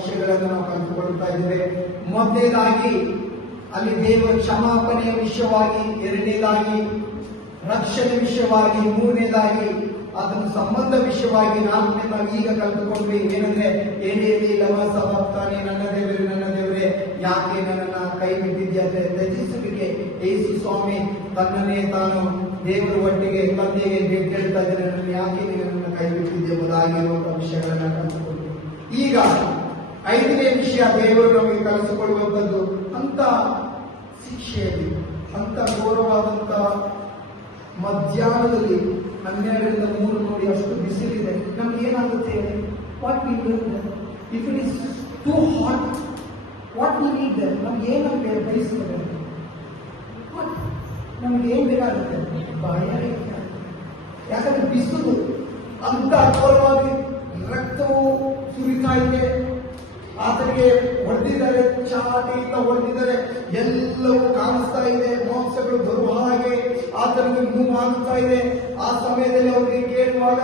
ವಿಷಯಗಳನ್ನು ನಾವು ಕಲಿತುಕೊಳ್ತಾ ಇದ್ದೇವೆ. ಮೊದಲನೇದಾಗಿ ಅಲ್ಲಿ ದೇವರ ಕ್ಷಮಾಪಣೆಯ ವಿಷಯವಾಗಿ, ಎರಡನೇದಾಗಿ ರಕ್ಷಣೆ ವಿಷಯವಾಗಿ, ಮೂರನೇದಾಗಿ ಅದನ್ನು ಸಂಬಂಧ ವಿಷಯವಾಗಿ, ನಾಲ್ಕನೇದಾಗಿ ಈಗ ಕಲಿತುಕೊಂಡ್ವಿ ಏನಂದ್ರೆ ಏನೇಲಿ ಲವಸಭಕ್ತಾನೆ ನನ್ನ ದೇವರೇ ಯಾಕೆ ನನ್ನನ್ನ ಕೈ ಬಿಟ್ಟಿದ್ಯಾ ಅಂದ್ರೆ ತ್ಯಜಿಸುವಿಕೆ. ಯೇಸು ಸ್ವಾಮಿ ತನ್ನನ್ನೇ ತಾನು ದೇವರ ಒಟ್ಟಿಗೆ ತಂದೆಗೆ ಭೇಟಿ ಹೇಳ್ತಾ ಇದ್ದಾರೆ, ನನ್ನ ಯಾಕೆ ನನ್ನ ಕೈ ಬಿಟ್ಟಿದ್ದೆ ಎಂಬುದಾಗಿರುವಂತಹ ವಿಷಯಗಳನ್ನ ಕಲಿತುಕೊಂಡ್ವಿ. ಈಗ ಐದನೇ ವಿಷಯ ದೇವರು ನಮಗೆ ಕಲಿಸಿಕೊಳ್ಳುವಂಥದ್ದು ಅಂತ ಶಿಕ್ಷೆಯಲ್ಲಿ, ಅಂತ ಘೋರವಾದಂತ ಮಧ್ಯಾಹ್ನದಲ್ಲಿ 12ರಿಂದ 3 ನೋಡಿ ಅಷ್ಟು ಬಿಸಿಲಿದೆ. ನಮ್ಗೆ ಏನಾಗುತ್ತೆ? What we do if it is too hot, what we need? ನಮ್ಗೆ ಏನಂದ್ರೆ ಬಯಸ್ತದೆ, ನಮ್ಗೆ ಏನ್ ಬೇಕಾಗುತ್ತೆ? ಬಾಯಾರಿಕೆ. ಯಾಕಂದ್ರೆ ಬಿಸಿಲು ಅಂತ ಘೋರವಾಗಿ ರಕ್ತವು ಸುರಿತಾ ಇದೆ. ಆತನಿಗೆ ಹೊಡೆದಿದ್ದಾರೆ, ಚಾಟಿಯಿಂದ ಹೊಡೆದಿದ್ದಾರೆ, ಎಲ್ಲವೂ ಕಾಣಿಸ್ತಾ ಇದೆ, ಮಾಂಸಗಳು ಬರುವ ಹಾಗೆ ಆತನಿಗೆ ನೋವಾಗ್ತಾ ಇದೆ. ಆ ಸಮಯದಲ್ಲಿ ಅವರಿಗೆ ಕೇಳುವಾಗ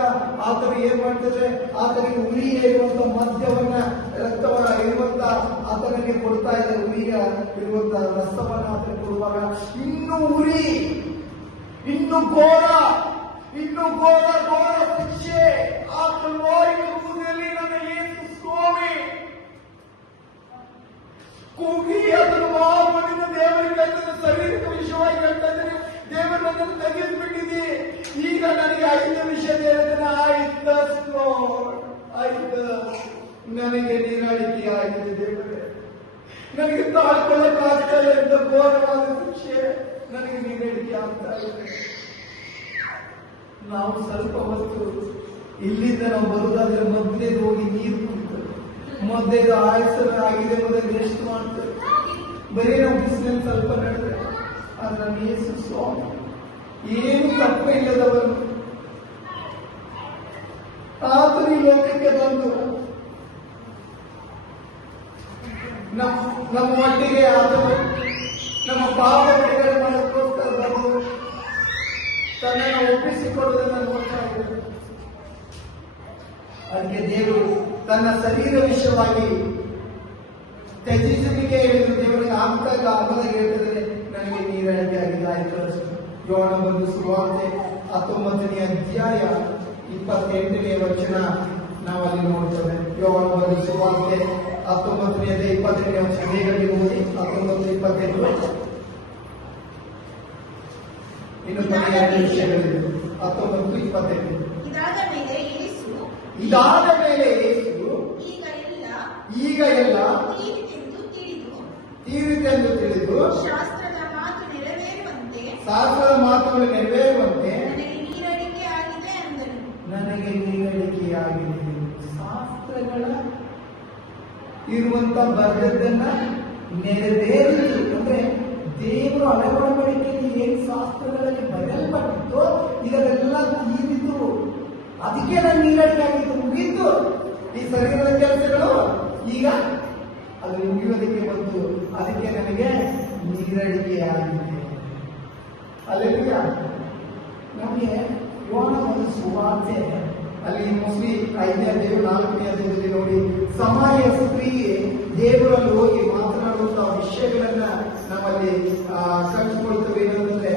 ಆತನು ಏನ್ ಮಾಡ್ತಿದ್ರೆ, ಆತನಿಗೆ ಉರಿ ಇರುವಂತ ಮದ್ಯವನ್ನ, ರಕ್ತವನ್ನ ಇರುವಂತ ಆತನಿಗೆ ಕೊಡ್ತಾ ಇದೆ. ಉರಿಯ ಇರುವಂತ ರಸವನ್ನ ಆತನಿಗೆ ಕೊಡುವಾಗ ಇನ್ನೂ ಉರಿ, ಇನ್ನು ಘೋರ ಶಿಕ್ಷೆ ಆ ಕಲ್ವಾರಿಯ ಕೂದಲಲ್ಲಿ ನನ್ನ ಯೇಸು ಸ್ವಾಮಿ ಕೂಗಿ ಅದನ್ನು ಮಾಡಿದ ದೇವರಿಗೆ ಅದನ್ನು ಶರೀರಿಕ ವಿಷಯವಾಗಿ ಹೇಳ್ತಾ ಇದ್ದೇನೆ. ದೇವರು ನನ್ನನ್ನು ತೆಗೆದುಬಿಟ್ಟಿದೆ. ಈಗ ನನಗೆ 5 ವಿಷಯ ಆಯ್ತು, ನನಗೆ ನೀರಾಳಿಕೆ ಆಗಿದೆ. ದೇವರೇ, ನನಗೆ ತಾಳ್ಕೊಳ್ಳಕ್ಕಾಗ್ತಾ ಇಲ್ಲ, ಎಂತ ಘೋರವಾದ ಶಿಕ್ಷೆ ನನಗೆ ನೀರಾಳಿಕೆ ಆಗ್ತಾ ಇದೆ. ನಾವು ಸ್ವಲ್ಪ ಹೊತ್ತು ಇಲ್ಲಿಂದ ನಾವು ಬರುವುದಾದ್ರೆ ಮೊದಲೇ ಹೋಗಿ ನೀರು ಕುಡಿತೇವೆ, ಮೊದಲೇದು ಆಯಸ್ಸರ ಆಗಿದೆ, ಮೊದಲು ಎಷ್ಟು ಮಾಡ್ತೇವೆ. ಬರೀ ನಾವು ಬಿಸಿಲಲ್ಲಿ ಸ್ವಲ್ಪ ನಡೆದ್ರೆ ಆದ್ರೆ ನಮ್ಮ ಯೇಸು ಸ್ವಾಮಿ ಏನು ತಪ್ಪ ಇಲ್ಲದವರು ಆತನು ಈ ಲೋಕಕ್ಕೆ ಬಂದು ನಮ್ಮ ಒಟ್ಟಿಗೆ ಆತನು ನಮ್ಮ ಪಾಪ ಬಿಡುಗಡೆ ಮಾಡೋದಕ್ಕೋಸ್ಕರ ಬಂದು ತನ್ನನ್ನು ಒಪ್ಪಿಸಿಕೊಳ್ಳುವುದನ್ನು ನೋಡ್ತಾ ಇದ್ದೇವೆ. ಅದಕ್ಕೆ ದೇವರು ತನ್ನ ಶರೀರ ವಿಷಯವಾಗಿ ತ್ಯಜಿಸುವಿಕೆ ಹೇಳಿದ್ರು. ದೇವರಿಗೆ ಆಗ್ತಾಗ ಹೇಳ್ತಿದ್ರೆ ನನಗೆ ನೀರಳಿಕೆ ಆಗಿದೆ, ಆಯ್ತು. ಯೋಹಾನ ಬರೆದ ಸುವಾರ್ತೆ 19ನೇ ಅಧ್ಯಾಯ 28ನೇ ವಚನ ನಾವಲ್ಲಿ ನೋಡ್ತೇವೆ. ಯೋಹಾನ ಬರೆದ ಸುವಾರ್ತೆ 19ನೇ ಅಧ್ಯಾಯ 28ನೇ ವಚನ ಬೇಗನೆ ಓದಿ. 19:28 ಇನ್ನು ಕೊನೆಯ ವಿಷಯಗಳಿದೆ. 19:28 ಇದಾದ ಮೇಲೆ ಯೇಸು ಈಗ ಎಲ್ಲ ತೀರಿತೆಂದು ತಿಳಿದು ಶಾಸ್ತ್ರದ ಮಾತುಗಳು ನೆರವೇರುವಂತೆ ನನಗೆ ನೀರಡಿಕೆಯಾಗಿದೆ. ಶಾಸ್ತ್ರಗಳ ಇರುವಂತ ಬರೆದನ್ನ ನೆರವೇರಿತು ಅಂದ್ರೆ ದೇವರು ಅಳವಡಿಕೆಯಲ್ಲಿ ಏನ್ ಶಾಸ್ತ್ರಗಳಲ್ಲಿ ಬರೆಯಲ್ಪಟ್ಟಿತ್ತು ಇದೆಲ್ಲ ತೀರಿತು. ಅದಕ್ಕೆ ನಾನು ನೀರಡಿಕೆ ಆಗಿದ್ದು, ಮುಗಿತು. ಈ ಶರೀರದ ಕೆಲಸಗಳು ಈಗ ಅದು ಮುಗಿಯೋದಕ್ಕೆ ಬಂತು. ಅದಕ್ಕೆ ನನಗೆ ನೀರಡಿಕೆ ಆಗಿದೆ. ಅಲ್ಲೆಲ್ಲ ನಮಗೆ ಯೋಹಾನ ಸುವಾರ್ತೆ ಅಲ್ಲಿ ಮೋಸ್ಟ್ಲಿ 5ನೇ ಅಧ್ಯಾಯ 4ನೇ ಅಧ್ಯಾಯದಲ್ಲಿ ನೋಡಿ ಸಮಾರ್ಯ ಸ್ತ್ರೀ ದೇವರಲ್ಲಿ ಹೋಗಿ ಮಾತನಾಡುವಂತಹ ವಿಷಯಗಳನ್ನ ನಾವಲ್ಲಿ ಕಲಿಸ್ಕೊಳ್ತೇವೆ. ಏನಂದ್ರೆ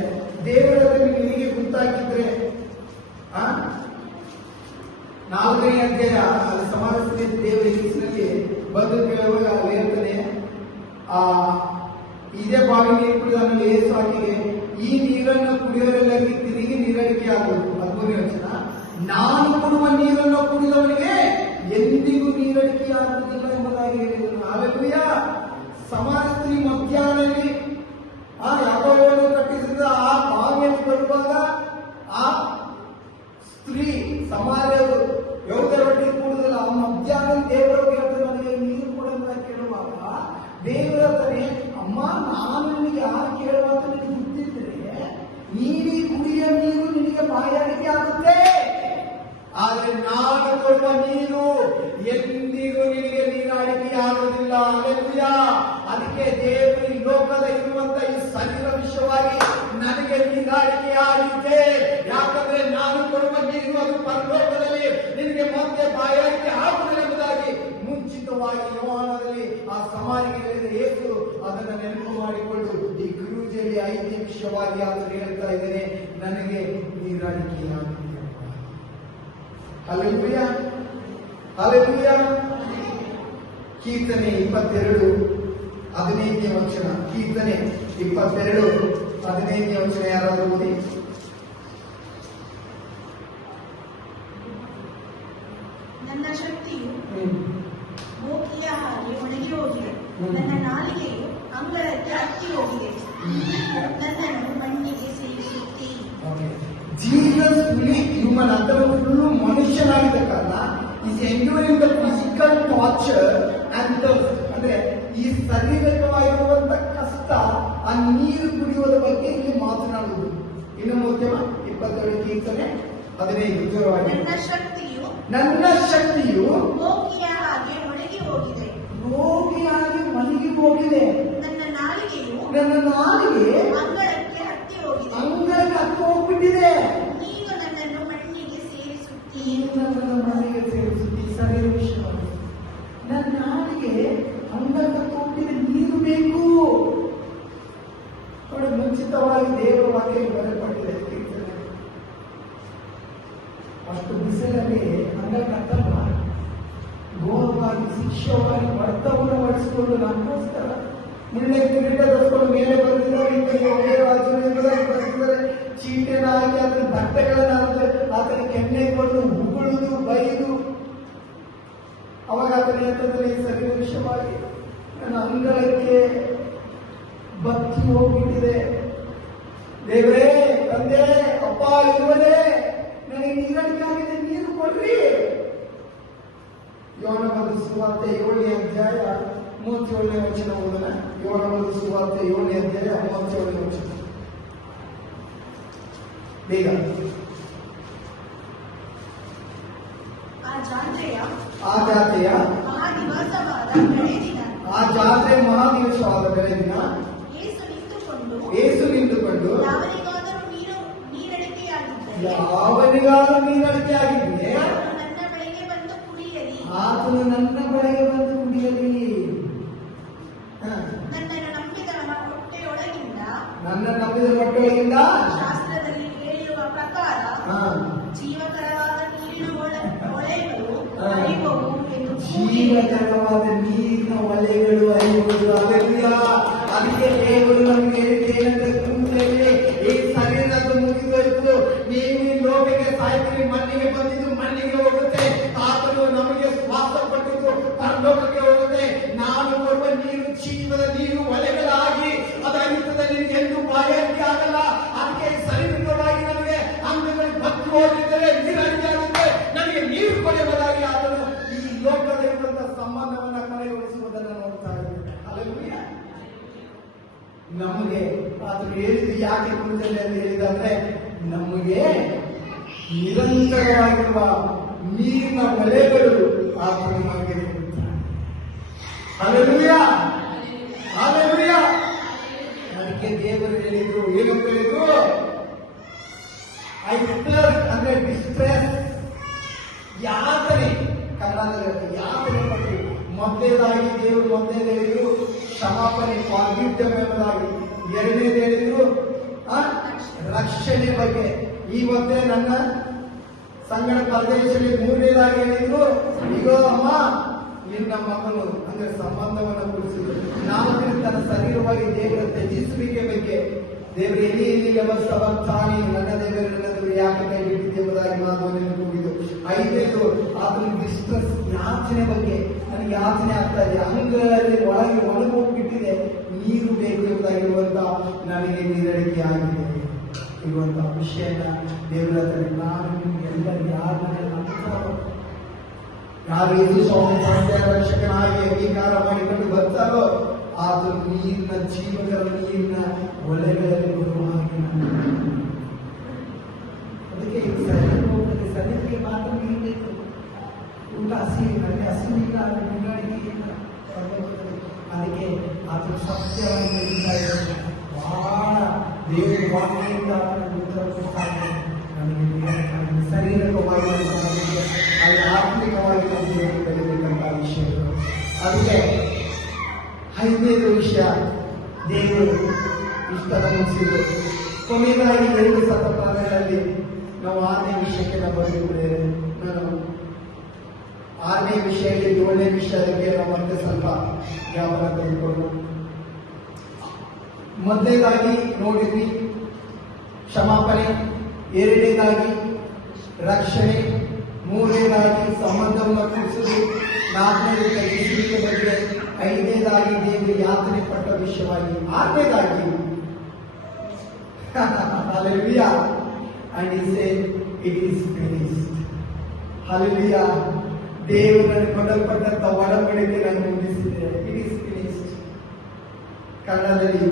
ದೇವರಲ್ಲಿ ನಿನಗೆ ಗೊತ್ತಾಗಿದ್ರೆ 4ನೇ ಅಧ್ಯಾಯ ಅಲ್ಲಿ ಸಮಾರ್ಯ ಸ್ತ್ರೀ ದೇವರ ಹೆಸರಿನಲ್ಲಿ ಬಂದು ಕೇಳುವಾಗ ಅಲ್ಲಿ ಹೇಳ್ತಾನೆ, ಇದೇ ಬಾವಿ ನೀರು ಕುಡಿದ ಯೇಸು ಆಕೆಗೆ ಈ ನೀರನ್ನು ಕುಡಿಯೋರೆಲ್ಲರಿಗೆ ತಿರುಗಿ ನೀರಡಿಕೆ ಆಗುವುದು. 13ನೇ ವಚನ, ನಾನು ಕೊಡುವ ನೀರನ್ನು ಕುಡಿದವನಿಗೆ ಎಂದಿಗೂ ನೀರಡಿಕೆ ಆಗುವುದಿಲ್ಲ ಎಂಬುದಾಗಿ ಹೇಳಿದರು. ಹಾಲೆಲೂಯಾ. ಸಮಾರ್ಯ ಸ್ತ್ರೀ ಮಧ್ಯಾಹ್ನದಲ್ಲಿ ಯಾಕೋಬನು ಕಟ್ಟಿಸಿದ ಆ ಬಾವಿಯಲ್ಲಿ ಬರುವಾಗ ಆ ಸ್ತ್ರೀ ಸಮಾರ್ಯರು ಯಹೂದರೊಟ್ಟಿಗೆ ಕೂಡುವುದಿಲ್ಲ. ಆ ಮಧ್ಯಾಹ್ನ ದೇವರ ನನಗೆ ನೀರು ಕೊಡೋದನ್ನ ಕೇಳುವಾಗ ದೇವರ ಹತ್ರನೇ, ಅಮ್ಮ ನಾನು ನಿನಗೆ ಯಾರು ಕೇಳುವಾಗ ನಿನಗೆ ಗೊತ್ತಿದ್ರೆ ನೀರಿ ಕುಡಿಯೋ ನೀರು ನಿನಗೆ ಬಾಯಾರಿಕೆ ಆಗುತ್ತೆ, ಆದರೆ ನಾನು ಕೊಡುವ ನೀರು ಎಂದಿಗೂ ನಿನಗೆ ನೀರಾಡಿಕೆ ಆಗುವುದಿಲ್ಲ. ಅಲ್ಲೆಲ್ಲೂಯಾ. ಅದಕ್ಕೆ ದೇವರು ಈ ಲೋಕದ ಇರುವಂತ ಈ ಶರೀರ ವಿಷಯವಾಗಿ ನನಗೆ ನೀರಾಡಿಕೆ ಆಗಿದೆ. ಯಾಕಂದ್ರೆ ನಾನು ಕೊಡುವ ನೀರು ಅದು ಪರಲೋಕದಲ್ಲಿ ನಿನಗೆ ಮತ್ತೆ ಬಾಯಾರಿಕೆ ಆಗುವುದಿಲ್ಲ ಎಂಬುದಾಗಿ ಮುಂಚಿತವಾಗಿ ಮೂಲಕವಾಗಿ ಯೋಹಾನದಲ್ಲಿ ಆ ಸಮಾಧಿಗೆ ಯೇಸು ಅದನ್ನು ನೆನಪು ಮಾಡಿಕೊಂಡು ಈ ಕ್ರೂಜಲ್ಲಿ 5 ನಿಮಿಷವಾಗಿ ಆತನು ಹೇಳ್ತಾ ಇದ್ದೇನೆ, ನನಗೆ ನೀರಡಿಕೆಯಾಗಿದೆ. Hallelujah, hallelujah. ಕೀರ್ತನೆ 22:15 ವಚನ. ಕೀರ್ತನೆ 22:15 ವಚನ ಯಾರಾದರೂ ಓದಿ. ನನ್ನ ಶಕ್ತಿಯು ಮೋಕಿಯ ಹಾಗೆ ಒಣಗಿ ಹೋಗಿದೆ, ನನ್ನ ನಾಲಿಗೆಯು ಅಂಗಳಕ್ಕೆ ಹತ್ತಿ ಹೋಗಿದೆ, ನನ್ನನ್ನು ಮಣ್ಣಿಗೆ ಸೇರಿಸುತ್ತಿ. ಜೀಸಸ್ ಫುಲ್ಲಿ ಹ್ಯೂಮನ್, ಅಥವಾ ಫುಲ್ಲು ಮನುಷ್ಯನಾಗಿದ್ದ ಕಾರಣ is enduring the physical torture and ಅಂದ್ರೆ ಈ ಶಾರೀರಿಕವಾಗಿರುವಂತ ಕಷ್ಟ, ಆ ನೀರು ಕುಡಿಯುವುದರ ಬಗ್ಗೆ ಇಲ್ಲಿ ಮಾತನಾಡುವುದು. ಇನ್ನು ಮುಖ್ಯವ 22 ಕೀರ್ತನೆ 15 ನನ್ನ ಶಕ್ತಿಯು ಮೋಕಿಯ ಹಾಗೆ ಒಣಗಿ ಹೋಗಿದೆ, ರೋಗಿಯಾಗಿ ಮಲಗಿ ಹೋಗಿದೆ, ನನ್ನ ನಾಲಿಗೆ ಅಂಗಳಕ್ಕೆ ಹತ್ತಿ ಹೋಗ್ಬಿಟ್ಟಿದೆ. ನೀನು ನನ್ನನ್ನು ಮಣ್ಣಿಗೆ ಸೇರಿಸುತ್ತಿ. ಸರಿ ವಿಷಯ. ನನ್ನ ನಾಲಿಗೆ ಅಂಗಳಕ್ಕೆ ಹೋಗ್ಬಿಟ್ಟಿದೆ, ನೀರು ಬೇಕು. ನೋಡಿ, ಮುಂಚಿತವಾಗಿ ದೇವರ ವಾಕ್ಯ ಬರೆಯಲ್ಪಟ್ಟಿದೆ. ಅಷ್ಟು ಬಿಸಿಲಲ್ಲಿ ಅಂಗಳಕ್ಕೆ ಹತ್ತಲ್ಲ, ಘೋರವಾಗಿ ಶಿಕ್ಷವಾಗಿ ಭರ್ತವನ್ನು ಹೊಡಿಸಿಕೊಂಡು ನಮಗೋಸ್ಕರ ಮುಳ್ಳೆ ಕಿರೀಟ ತರಿಸ್ಕೊಂಡು ಮೇಲೆ ಬಂದಿದ್ದಾರೆ. ಒಳ್ಳೆಯ ಬರ್ತಿದ್ದಾರೆ, ಚೀಟೆನ ಹಾಕಿ ಅದರ ಬಟ್ಟೆಗಳನ್ನ ಆತನ ಕೆನ್ನೆ ಕೊಂಡು ಉಗುಳುದು ಬೈದು, ಅವಾಗ ಆತನ ಹೇಳ್ತಂದ್ರೆ ಸರಿ ವಿಷಯವಾಗಿ ನನ್ನ ಅಂಗಳಕ್ಕೆ ಬತ್ತಿ ಹೋಗ್ಬಿಟ್ಟಿದೆ. ದೇವರೇ, ತಂದೆ, ಅಪ್ಪ ಇರುವುದೇ, ನನಗೆ ನೀರಡಿಕೆ ಆಗಿದೆ, ನೀರು ಕೊಡ್ರಿ. ಯೋಹಾನನ ಸುವಾರ್ತೆ 7ನೇ ಅಧ್ಯಾಯ 37ನೇ ವಚನ ಓದೋಣ. ಯೋಹಾನನ ಸುವಾರ್ತೆ 7ನೇ ಅಧ್ಯಾಯ 37ನೇ ವಚನ. ಬೇಗ. ಆ ಜಾತ್ರೆಯ ಮಹಾದಿವಸವಾದ ಬೆಳೆ ದಿನ ಯೇಸು ನಿಂತುಕೊಂಡು ಯಾವನಿಗಾದರೂ ನೀರಡಿಕೆ ಆಗಿದ್ದರೆ ಆತನು ನನ್ನ ಬಳಿಗೆ ಬಂದು ಕುಡಿಯಲಿ. ನನ್ನ ನಂಬಿದ ಹೊಟ್ಟೆಯೊಳಗಿಂದ ಶಾಸ್ತ್ರದಲ್ಲಿ ಹೇಳಿರುವ ಪ್ರಕಾರ ಜೀವಕರವಾದ ನೀರಿನ ಹೊಳೆಗಳು ಹರಿಯುವವು ಎಂದು. ಜೀವಕರವಾದ ನೀರಿನ ಹೊಳೆಗಳು ಹರಿಯುವುದು. ಅದಕ್ಕೆ ದೇವರು ನಮಗೆ ಏನಂದ್ರೆ, ಈ ಶರೀರದ್ದು ಮುಗಿದೋಯ್ತು, ನೀವು ಈ ಲೋಕಕ್ಕೆ ಸಾಯ್ತೀರಿ, ಮಣ್ಣಿಗೆ ಬಂದಿದ್ದು ಮಣ್ಣಿಗೆ ಹೋಗುತ್ತೆ. ಆತನು ನಮಗೆ ಶ್ವಾಸ ಪಟ್ಟಿದ್ದು ಪರಲೋಕಕ್ಕೆ ಹೋಗುತ್ತೆ. ನಾನು ಕೊಡುವ ನೀರು ಜೀವದ ನೀರು ಹೊಳೆಗಳಾಗಿ ಅದು ಹರಿಯುತ್ತದೆ, ಎಂದು ಬಾಯಾರಿಕೆ ಆಗಲ್ಲ. ಅದಕ್ಕೆ ಶಾರೀರಿಕವಾಗಿ ನನಗೆ ಅಂಗಗಳು ಬತ್ತು ಹೋಗಿದ್ದರೆ ನೀರಾಗಿದ್ದರೆ ನನಗೆ ನೀರು ಕೊಡುವುದಾಗಿ ಆತನು ಈ ಲೋಕದಲ್ಲಿರುವಂತಹ ಸಂಬಂಧವನ್ನು ಕೊನೆಗೊಳಿಸುವುದನ್ನು ನೋಡ್ತಾ ಇದ್ದೇವೆ. ಹಲ್ಲೆಲೂಯಾ. ನಮಗೆ ಆತನು ಹೇಳಿದ್ದು ಯಾಕೆ ಕುರಿತಲ್ಲಿ ಅಂತ ಹೇಳಿದ್ರೆ, ನಮಗೆ ನಿರಂತರವಾಗಿರುವ ನೀರಿನ ಹೊಳೆಗಳು ಆತನು ನಮಗೆ ಕೊಡುತ್ತಾರೆ. Hallelujah, hallelujah. ಅದಕ್ಕೆ ದೇವರು ಹೇಳಿದ್ರು, ಏನಂತ ಹೇಳಿದ್ರು, ಐ ಥರ್ಸ್ಟ್ ಅಂದ್ರೆ ಡಿಸ್ಟ್ರೆಸ್, ಯಾತನೆ. ಕನ್ನಡದಲ್ಲಿ ಯಾತನೆ ಬಗ್ಗೆ ಮೊದಲೇದಾಗಿ ದೇವರು ಹೇಳಿದ್ರು ಕ್ಷಮಾಪಣೆ, ಸ್ವಾಭಿತ್ಯಂ ಎಂಬುದಾಗಿ. ಎರಡನೇದು ಹೇಳಿದ್ರು ರಕ್ಷಣೆ ಬಗ್ಗೆ. ಈ ಮೊದಲೇ ನನ್ನ ಸಂಗಡ ಪ್ರದೇಶದಲ್ಲಿ ಮೂರನೇದಾಗಿ ಹೇಳಿದ್ರು, ಈಗ ಅಮ್ಮ ನಿನ್ನ ಮಗನು ಅಂದ್ರೆ ಸಂಬಂಧವನ್ನು ಕುರಿಸಿದ್ರು. ನಾವು ತನ್ನ ಶರೀರವಾಗಿ ದೇವರ ತ್ಯಜಿಸುವಿಕೆ ಬಗ್ಗೆ, ದೇವರು ಎಲ್ಲಿ ವ್ಯವಸ್ಥಾನಿ ನನ್ನ ದೇವರೆಲ್ಲರೂ ಯಾಕೆ ಕೈ ಬಿಟ್ಟಿದ್ದೆಂಬುದಾಗಿ ಮಾತುವನ್ನು ಕೂಗಿದ್ದು. 5ನೇದು ಆತನ ಡಿಸ್ಟ್ರೆಸ್, ಯಾಚನೆ ಬಗ್ಗೆ. ನನಗೆ ಯಾಚನೆ ಆಗ್ತಾ ಇದೆ, ಅಂಗಗಳಲ್ಲಿ ಒಳಗೆ ಒಣಗೋಗ್ಬಿಟ್ಟಿದೆ, ನೀರು ಬೇಕು ಎಂಬುದಾಗಿರುವಂತ ನನಗೆ ನೀರಡಿಕೆ ಆಗಿದೆ ಇರುವಂತ ವಿಷಯನ ದೇವರ ಹತ್ರ ನಾನು ಎಲ್ಲರೂ ಯಾರು ಯೇಸು ಸ್ವಾಮಿ ರಕ್ಷಕನಾಗಿ ಅಂಗೀಕಾರ ಮಾಡಿಕೊಂಡು ಬರ್ತಾರೋ ಆತನು ನೀರಿನ ಜೀವಕರ ನೀರಿನ ಹೊಳೆಗಳಲ್ಲಿ ಬರುವಾಗಿ. ಅದಕ್ಕೆ ಸರಿಯಾಗಿ ಮಾತ್ರ ನೀಡಬೇಕು. ಊಟ ನನಗೆ ಹಸಿವಿಲ್ಲ, ಅದಕ್ಕೆ ಆತನು ಸತ್ಯವಾಗಿ ಬಹಳ ದೇವರ ವಾಕ್ಯದಿಂದ ನನಗೆ ಶಾರೀರಿಕವಾಗಿ ಆತ್ಮಿಕವಾಗಿ ಬೆಳೆಯಬೇಕಂತ ವಿಷಯ. ಅದಕ್ಕೆ 5ನೇದು ವಿಷಯ ದೇವರು ಇಷ್ಟದ ಮುಗಿಸಿದ್ರು. ಕೊನೆಯದಾಗಿ 2 ಸತಪಾದಗಳಲ್ಲಿ ನಾವು 6ನೇ ವಿಷಯಕ್ಕೆ ನಾವು ಬಂದಿದ್ದೇವೆ. ನಾನು 6ನೇ ವಿಷಯದಲ್ಲಿ 7ನೇ ವಿಷಯಕ್ಕೆ ನಾವು ಮತ್ತೆ ಸ್ವಲ್ಪ ಜ್ಞಾಪನ ತೆಗೆದುಕೊಂಡು, ಮೊದಲನೇದಾಗಿ ನೋಡಿದ್ವಿ ಕ್ಷಮಾಪಣೆ, 2ನೇದಾಗಿ ರಕ್ಷಣೆ, 3ನೇದಾಗಿ ಸಂಬಂಧವನ್ನು ತಿಳಿಸುವುದು, 4ನೇದು ಕೈಗೊಳ್ಳುವಿಕೆ ಬಗ್ಗೆ, 5ನೇದಾಗಿ ದೇವರು ಯಾತನೆ ಪಟ್ಟ ವಿಷಯವಾಗಿ, 6ನೇದಾಗಿ Hallelujah. And he said, it is finished. Hallelujah. ದೇವರನ್ನು ಕೊಡಲ್ಪಟ್ಟಂತ ಒಡಂಬಡಿಕೆ ನಾನು ಮುಗಿಸಿದೆ. It is finished. ಕನ್ನಡದಲ್ಲಿ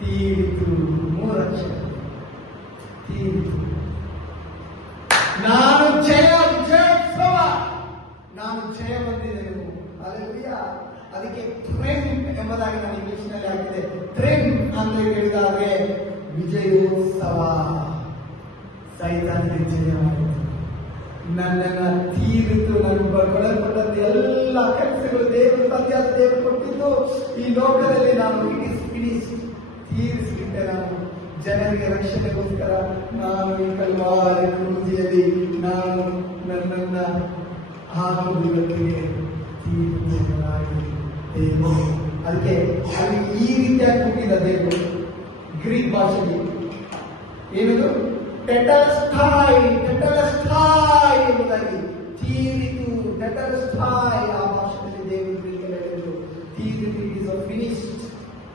ತೀರಿತು. 3 ಅಕ್ಷರ ತೀರಿತು. ನಾನು ಜಯೋತ್ಸವ, ನಾನು ಜಯ ಹೊಂದಿದೆನು. Hallelujah. ಅದಕ್ಕೆ ಟ್ರೆಂಡ್ ಎಂಬುದಾಗಿ ನಾನು ಇಂಗ್ಲಿಷ್ನಲ್ಲಿ ಹಾಕಿದೆ. ಟ್ರೆಂಡ್ ಅಂತ ಹೇಳಿದಾದ್ರೆ ವಿಜಯೋತ್ಸವ. ಸೈತಾನಿಗೆ ಜಯವಾಯಿತು. ನನ್ನನ್ನ ತೀರಿತು. ನನ್ನ ಕೊಡಲ್ಪಟ್ಟಂತ ಎಲ್ಲ ಕೆಲಸಗಳು ದೇವರು ಸತ್ಯ ದೇವರು ಕೊಟ್ಟಿದ್ದು ಈ ಲೋಕದಲ್ಲಿ ನಾನು ತೀರಿಸಿಬಿಟ್ಟೆ. ನಾನು ಜನರಿಗೆ ರಕ್ಷಣೆಗೋಸ್ಕರ ನಾನು ಈ ಕಲ್ವಾರಿ ಕೃತಿಯಲ್ಲಿ ನಾನು ನನ್ನನ್ನ ಹಾಕುವುದಕ್ಕೆ ತೀರಿಸಲಾಗಿ ದೇವರು. ಅದಕ್ಕೆ ಅಲ್ಲಿ ಈ ರೀತಿಯಾಗಿ ಕೊಟ್ಟಿದ್ದ ದೇವರು ಗ್ರೀಕ್ ಭಾಷೆಯಲ್ಲಿ ಏನದು ಟೆಟಲ್ಸ್ಟಾಯ್ ಎಂಬುದಾಗಿ ತೀರಿತು. ಟೆಟಲ್ಸ್ಟಾಯ್ ಆ ಭಾಷೆಯಲ್ಲಿ ದೇವರು ಹೇಳಿದರು ತೀರಿತು. ಇಟ್ ಇಸ್ ಫಿನಿಶ್ಡ್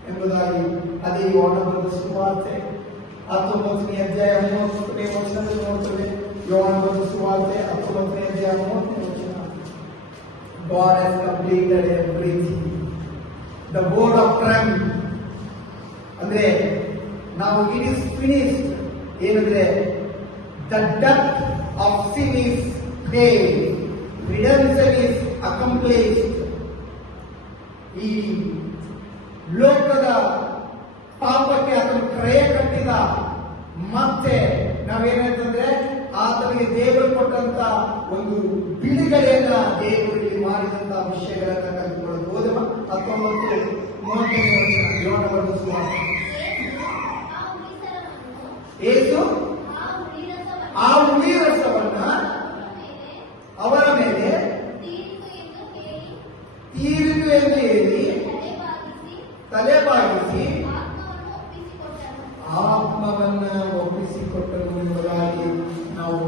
ಎಂಬುದಾಗಿ. ಅದೇ ಯೋಹಾನನ ಸುವಾರ್ತೆ 19ನೇ ಅಧ್ಯಾಯ 30ನೇ ವಚನದಲ್ಲಿ ನೋಡ್ತೇವೆ. ಯೋಹಾನನ ಸುವಾರ್ತೆ 19ನೇ ಅಧ್ಯಾಯ 30ನೇ ವಚನ. God has completed everything. The word of triumph ಅಂದ್ರೆ ನಾವು it is finished ಏನಂದ್ರೆ the death of sin is paid, redemption is accomplished. ಈ ಲೋಕದ ಪಾಪಕ್ಕೆ ಆತನು ಕ್ರಯ ಕಟ್ಟಿದ. ಮತ್ತೆ ನಾವೇನಂತಂದ್ರೆ ಆತನಿಗೆ ದೇವರು ಕೊಟ್ಟಂತ ಒಂದು ಬಿಡುಗಡೆಯನ್ನ ದೇವರಿಗೆ ಮಾಡಿದಂತ ವಿಷಯಗಳನ್ನ ಕಲಿತುಕೊಳ್ಳೋದು. ಓದುವ 19:30 ಯೋಹಾನನ ಸುವಾರ್ತೆ. ಯೇಸು ಆ ಹುಳಿರಸವನ್ನ ಅವರ ಮೇಲೆ ತೀರಿತು ಎಂದು ಹೇಳಿ ತಲೆಬಾಗಿಸಿ ಆತ್ಮವನ್ನ ಒಪ್ಪಿಸಿಕೊಟ್ಟರು ಎಂಬುದಾಗಿ ನಾವು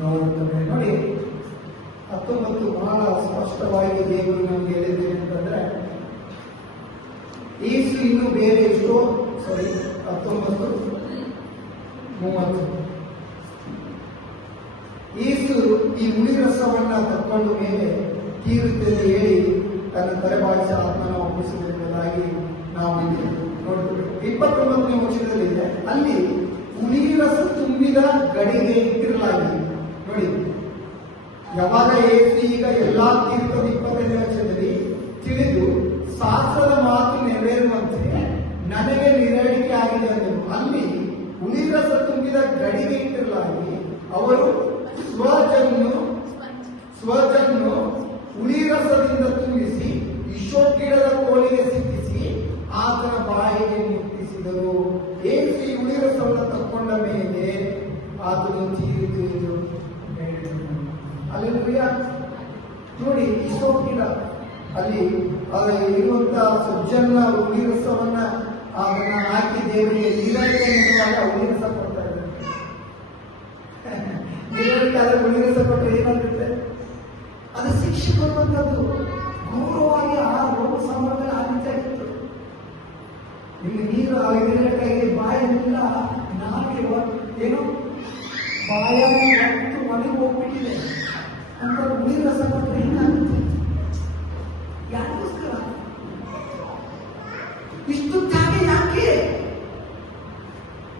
ನೋಡುತ್ತೇವೆ. ನೋಡಿ 19 ಬಹಳ ಸ್ಪಷ್ಟವಾಗಿ ದೇವರು ನಮ್ಗೆ ಹೇಳಿದ್ದೇನೆ ಅಂತಂದ್ರೆ ಯೇಸು ಇನ್ನು ಬೇರೆ ಎಷ್ಟೋ 19:30 ಯೇಸು ಈ ಹುಳಿರಸವನ್ನ ತಕ್ಕೊಂಡು ಮೇಲೆ ತೀರುತ್ತೆಂದು ಹೇಳಿ ತನ್ನ ತಲೆಬಾಗಿಸಿ ಆತ್ಮನ ಒಪ್ಪಿಸಿರುವುದಾಗಿ ನಾವು ಇಲ್ಲಿ ನೋಡ್ತೇವೆ. 29ನೇ ವಚನದಲ್ಲಿದೆ. ಅಲ್ಲಿ ಹುಳಿರಸ ತುಂಬಿದ ಗಡಿಗೆ ಇಟ್ಟಿರಲಾಗಿದೆ. ನೋಡಿ, ಯಾವಾಗ ಯೇಸು ಈಗ ಎಲ್ಲಾ ತೀರ್ಥದ 25ನೇ ವಚನದಲ್ಲಿ ತಿಳಿದು ಶಾಸ್ತ್ರದ ಮಾತು ನೆರವೇರುವಂತೆ ನನಗೆ ನಿರಳಿಕೆ ಆಗಿದೆ ಅಂದರು. ಅಲ್ಲಿ ಹುಳಿರಸ ತುಂಬಿದ ಗಡಿಗೆ ಇಟ್ಟಿರಲಾಗಿ ಅವರು ಸ್ವಜನ್ನು ಹುಳಿರಸದಿಂದ ತುಂಬಿಸಿ ಇಶೋಕಿಡದ ಕೋಲಿಗೆ ಸಿಕ್ಕಿಸಿ ಆತನ ಬಾಯಿಗೆ ಮುಟ್ಟಿಸಿದರು. ಏಸು ಈ ಹುಳಿರಸವನ್ನು ತಕ್ಕೊಂಡ ಮೇಲೆ ಆತನು ತೀರಿತು ಎಂದು ಹೇಳಿದನು. ಅಲ್ಲಿ ನೋಡಿ, ಇಶೋಕಿಡ ಅಲ್ಲಿ ಇರುವಂತಹ ಸಜ್ಜನ್ನ ಹುಳಿರಸವನ್ನ ಅದನ್ನ ಹಾಕಿ ದೇವರಿಗೆ ನೀರಾಳಿಕೆ ಮಾಡುವಾಗ ಹುಳಿರಸ ಕೊಡ್ತಾ ಇದ್ದಾರೆ. ನೀರಾಳಿಕೆ ಆದ್ರೆ ಹುಳಿರಸ ಕೊಟ್ಟರೆ ಏನಾಗುತ್ತೆ? ಅದು ಶಿಕ್ಷೆ ಕೊಡುವಂಥದ್ದು. ಗೌರವವಾಗಿ ಆ ರೋಗ ಸಂಬಂಧ ಆಗ್ತಾ ಇತ್ತು. ನಿಮ್ಗೆ ನೀರು ಆಗಿದ್ರೆ ಕೈಗೆ ಬಾಯನ್ನೆಲ್ಲ ನಾಲ್ಗೆ ಏನು ಬಾಯ ಮತ್ತು ಮನೆಗೆ ಹೋಗ್ಬಿಟ್ಟಿದೆ ಅಂತ ಹುಳಿರಸ ಕೊಟ್ಟರೆ ಏನಾಗುತ್ತೆ? ಯಾರಿಗೋಸ್ಕರ ಇಷ್ಟು ತ್ಯಾಗ? ಯಾಕೆ?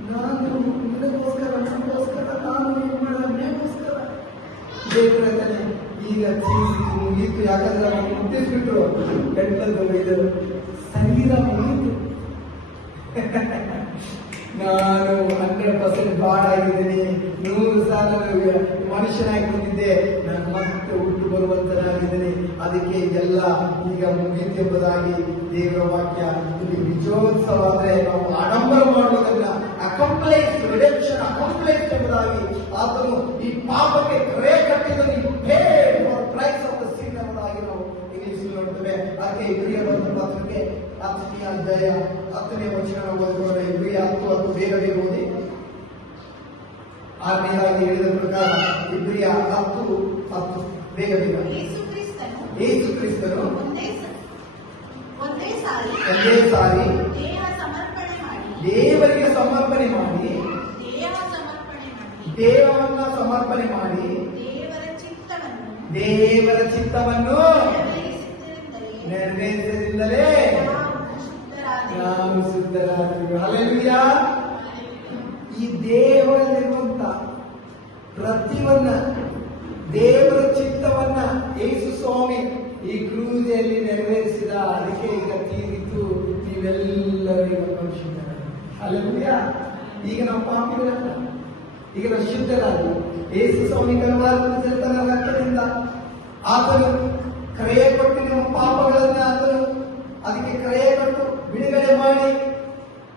ನಾನು ನಿನಗೋಸ್ಕರ, ನನಗೋಸ್ಕರ, ನಾನು ನಿಮಗೋಸ್ಕರ. ದೇವರೇ ಈಗ ಮುಗೀತು. ಯಾಕಂದ್ರೆ ನಾವು ಮುಟ್ಟಿಸ್ಬಿಟ್ರು ಕೆಟ್ಟದ್ದು ಇದು ಶರೀರ ಮುಗೀತು. ನಾನು 100% ಬಾಡಾಗಿದ್ದೀನಿ, 100 ಮನುಷ್ಯನಾಗಿ ಬಂದಿದ್ದೆ, ನಾನು ಮತ್ತೆ ಹುಟ್ಟು ಬರುವಂತನಾಗಿದ್ದೀನಿ. ಅದಕ್ಕೆ ಎಲ್ಲ ಈಗ ಮುಗಿದೆಂಬುದಾಗಿ ದೇವರ ವಾಕ್ಯ. ಇಲ್ಲಿ ವಿಜಯೋತ್ಸವ ಅಂದ್ರೆ ನಾವು ಆಡಂಬರ ಮಾಡುವುದನ್ನ ಅಕಂಪ್ಲೈಸ್ ರಿಡೆಂಪ್ಷನ್ ಅಕಂಪ್ಲೈಸ್ ಎಂಬುದಾಗಿ ಆತನು ಈ ಪಾಪಕ್ಕೆ ಕ್ರಯ ಕಟ್ಟಿದ ಪ್ರೈಸ್ ಆಫ್ ದ ಸಿನ್ ಎಂಬುದಾಗಿ ನಾವು ಇಂಗ್ಲಿಷ್ ನೋಡ್ತೇವೆ. ಅದಕ್ಕೆ ಇಬ್ರಿಯ ಬರೆದ ಪತ್ರಕ್ಕೆ 10ನೇ ಅಧ್ಯಾಯ 10ನೇ ವಚನ ಓದಿಕೊಂಡ್ರೆ ಇಬ್ರಿಯ 10 ಬೇಗ ಬೇಗ ಓದಿ. ಆರನೇದಾಗಿ ಹೇಳಿದ ಪ್ರಕಾರ ಇಬ್ರಿಯ 10 ಬೇಗ ಬೇಗ. ಯೇಸು ಕ್ರಿಸ್ತನು ಒಂದೇ ಸಾರಿ ದೇವರಿಗೆ ಸಮರ್ಪಣೆ ಮಾಡಿ ದೇವರನ್ನ ಸಮರ್ಪಣೆ ಮಾಡಿ ದೇವರ ಚಿತ್ತವನ್ನು ನೆರವೇರಿಸಿದ್ದಲೇ ನಾವು ಸಿದ್ಧರಾಗಿದ್ದೇವೆ. ಹಲ್ಲೆಲೂಯಾ. ಈ ದೇವರಲ್ಲಿರುವಂತ ಪ್ರತಿಯೊಂದ ದೇವರ ಚಿತ್ತವನ್ನ ಯೇಸು ಸ್ವಾಮಿ ಈ ಕ್ರೂಜೆಯಲ್ಲಿ ನೆರವೇರಿಸಿದ. ಅದಕ್ಕೆ ಈಗ ತೀರಿತು ನೀವೆಲ್ಲರಿಗೂ ಪರಿಶುದ್ಧರಾಗಿ. ಹಲ್ಲೆಲೂಯಾ. ಈಗ ನಾವು ಪಾಪಿಗಳಲ್ಲ, ಈಗ ನಾವು ಶುದ್ಧರಾಗಿ ಯೇಸು ಸ್ವಾಮಿ ಕಲವಾರದ ತನ್ನ ರಕ್ತದಿಂದ ಆತನು ಕ್ರಯ ಕೊಟ್ಟು ನಮ್ಮ ಪಾಪಗಳನ್ನ ಆತನು ಅದಕ್ಕೆ ಕ್ರಯ ಕೊಟ್ಟು ಬಿಡುಗಡೆ ಮಾಡಿ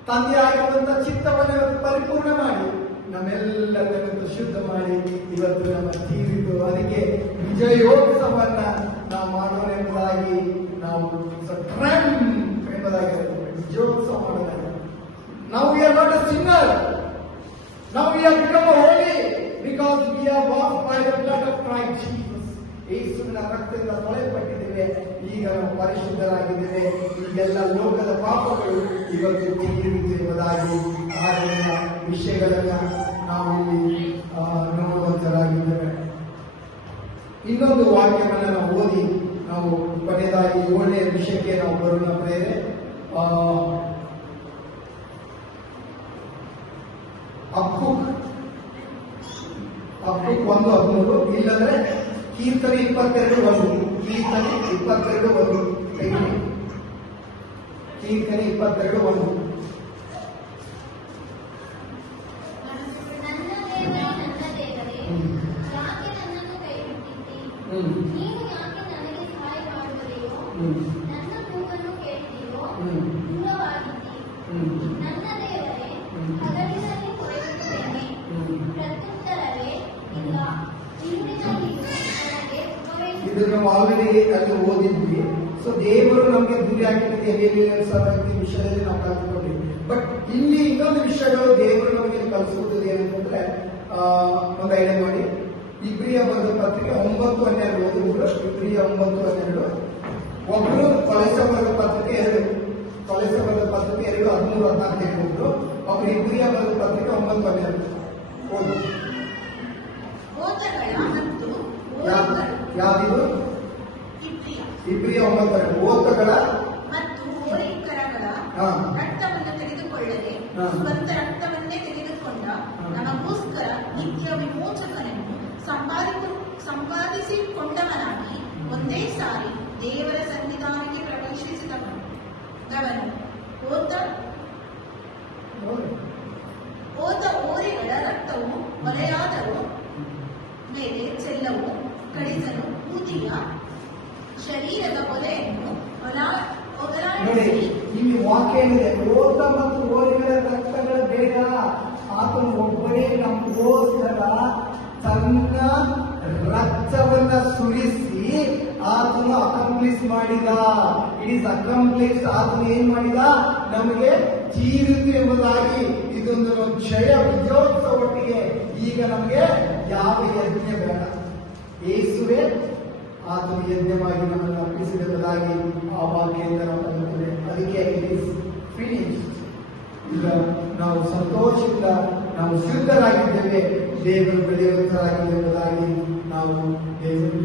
ತಂದೆ ಆಗಿರುವಂತ ಚಿತ್ತವನ್ನು ಪರಿಪೂರ್ಣ ಮಾಡಿ ನಮ್ಮೆಲ್ಲರನ್ನು ಶುದ್ಧ ಮಾಡಿ ಇವತ್ತು ನಮ್ಮ ತೀರಿತು. ಅದಕ್ಕೆ ವಿಜಯೋತ್ಸವನ್ನ ನಾವು ಮಾಡೋಣ ಎಂಬುದಾಗಿ ನಾವು ಎಂಬುದಾಗಿ ವಿಜಯೋತ್ಸವ ಮಾಡೋದಾಗಿ. ನಾವು we are not a Sinner. Now we have become holy because we are washed by the blood of Christ Jesus. ಯೇಸುವಿನ ರಕ್ತದಿಂದ ತೊಳೆಯಲ್ಪಟ್ಟಿದ್ದೇವೆ. ಈಗ ನಾವು ಪರಿಶುದ್ಧರಾಗಿದ್ದೇವೆ. ಈಗೆಲ್ಲ ಲೋಕದ ಪಾಪಗಳು ಇವತ್ತು ತೀರಿತು ಎಂಬುದಾಗಿ ಆಗಿನ ವಿಷಯಗಳನ್ನ ನಾವು ಇಲ್ಲಿ ನೋಡುವಂತರಾಗಿದ್ದೇವೆ. ಇನ್ನೊಂದು ವಾಕ್ಯವನ್ನ ನಾವು ಓದಿ ನಾವು ಕೊನೆಯದಾಗಿ 7ನೇ ವಿಷಯಕ್ಕೆ ನಾವು ಬರೋಣ ಪ್ರೇರೆ. ಅಬ್ಬುಕ್ 1:13 ಇಲ್ಲಂದ್ರೆ ಕೀರ್ತನೆ 22:1. ಕೀರ್ತನೆ 22:1. ಕೀರ್ತನೆ 22:1. ನೀನು ಯಾಕೆ ನನಗೆ ಸಹಾಯ ಮಾಡುವುದೆಯೋ? ನನ್ನ ಕೂಗನ್ನು ಕೇಳಿದೆಯೋ? ದೂರವಾಗಿದ್ದಿ. ನನ್ನ ದೇವರೇ, ಹಗಲಿನಲ್ಲಿ ಕೊರೆಯುತ್ತೇನೆ, ಪ್ರತ್ಯುತ್ತರವೇ ಇಲ್ಲ. ಇಂದಿನಲ್ಲಿಯೂ ನನಗೆ ಸುಖವೇ. ಇದು ನಾವು ಆಲ್ರೆಡಿ ಅಲ್ಲಿ ಓದಿದ್ವಿ. ಸೊ ದೇವರು ನಮಗೆ ಗುರಿ ಹಾಕಿದ್ದಕ್ಕೆ ವಿಷಯದಲ್ಲಿ ನಾವು ಕಲ್ತ್ಕೊಂಡಿದ್ವಿ. ಬಟ್ ಇಲ್ಲಿ ಇನ್ನೊಂದು ವಿಷಯಗಳು ದೇವರು ನಮಗೆ ಕಲಿಸುವುದು ಏನಂತಂದ್ರೆ ಒಂದು ಐಡಿಯಾ ಮಾಡಿ. ಇಬ್ರಿಯ ಬರೆದ ಪತ್ರಿಕೆ 9:12 ಓದಿದ್ರು. ಇಬ್ರಿಯ 9:12. ಒಬ್ರು ಕೊಲೆಸ ಬರೆದ ಪತ್ರಿಕೆ 2 13-14 ಓದಿದ್ರು. ಒಬ್ರು ಇಬ್ರಿಯ ಬರೆದ ಪತ್ರಿಕೆ 9:12 ಓದು. ಯಾವ್ದು? ಇಬ್ರಿಯ 9:12 ಓತಗಳ ಮತ್ತು ಹೋರಿಕರಗಳ ರಕ್ತವನ್ನು ತೆಗೆದುಕೊಳ್ಳದೆ ಸ್ವಂತ ರಕ್ತವನ್ನೇ ತೆಗೆದುಕೊಂಡ ನಮಗೋಸ್ಕರ ನಿತ್ಯ ವಿಮೋಚಕನನ್ನು ಸಂಪಾದಿಸಿಕೊಂಡವನಾಗಿ ಒಂದೇ ಸಾರಿ ದೇವರ ಸನ್ನಿಧಾನಕ್ಕೆ ಪ್ರವೇಶಿಸಿದವನು. ಓದ ಹೋರಿಗಳ ರಕ್ತವು ಹೊರೆಯಾದರೂ ಮೇಲೆ ಚೆಲ್ಲವು ಕಡಿಸಲು ಕೂತಿಯ ಶರೀರದ ಒಲೆಯನ್ನು ನೋಡಿ, ಇಲ್ಲಿ ವಾಕ್ಯ ಏನಿದೆ, ಓತ ಮತ್ತು ಹೋರಿಗಳ ರಕ್ತಗಳ ಬೇಡ. ಆತನು ಒಬ್ಬರೇ ನಮಗೋಸ್ಕರ ತನ್ನ ರಕ್ತವನ್ನ ಸುರಿಸಿ ಆತನು ಅಕಂಪ್ಲಿಷ್ ಮಾಡಿದ. It is accomplish. ಆತನು ಏನ್ ಮಾಡಿದ? ನಮಗೆ ತೀರಿತು ಎಂಬುದಾಗಿ ಇದೊಂದು ಜಯ ವಿಜಯೋತ್ಸವೊಟ್ಟಿಗೆ ಈಗ ನಮಗೆ ಯಾವ ಯಜ್ಞ ಬೇಡ. ಯೇಸುವೆ ಆತನು ಯಜ್ಞವಾಗಿ ನಮ್ಮನ್ನು ಅರ್ಪಿಸಿದೆಂಬುದಾಗಿ ಆ ವಾಕ್ಯದಿಂದ ನಾವು ಕಲಿಯುತ್ತೇವೆ. ಅದಕ್ಕೆ ಇಟ್ ಈಸ್ ಫಿನಿಶ್. ಈಗ ನಾವು ಸಂತೋಷದಿಂದ ನಾವು ಸಿದ್ಧರಾಗಿದ್ದೇವೆ, ದೇವರು ಬೆಳೆಯುವಂತರಾಗಿದ್ದೇವೆ ಎಂಬುದಾಗಿ ನಾವು ದೇವರು